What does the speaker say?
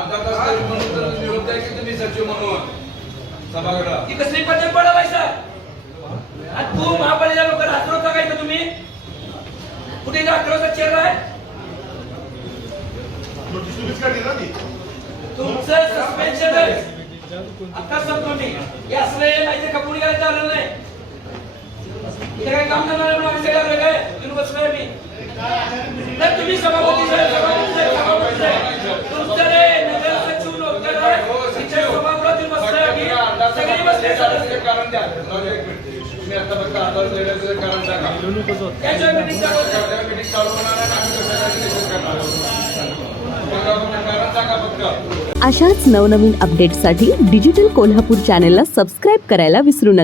अर्धा तास तरी म्हणून तर निरोप द्या की तुम्ही सचिव म्हणून सभागृहात. ती कसली पद्धत पडावायचा आणि तू महापालिका लोकांना हात रोवता काय तुम्ही कुठे डॉक्टरचा चेहरा आहे तुमचं सस्पेन्शन आता सांगतो मी हे असले माहिती कपुडी करायचं आलं नाही इथे काय काम करणार म्हणून काय तुम्ही बसलोय मी तर तुम्ही सभापती तुमचं रे नगर सचिव लोक शिक्षण सभागृहात बसलोय सगळी बसले कारण द्या तुम्ही आता फक्त अर्धा देण्याचं कारण सांगा. त्याच्या मीटिंग मीटिंग चालू होणार आहे आम्ही कशासाठी निषेध करणार कारण सांगा फक्त. अशाच नवनवीन अपडेट्ससाठी डिजिटल कोल्हापूर चॅनेलला सबस्क्राईब करायला विसरू नका.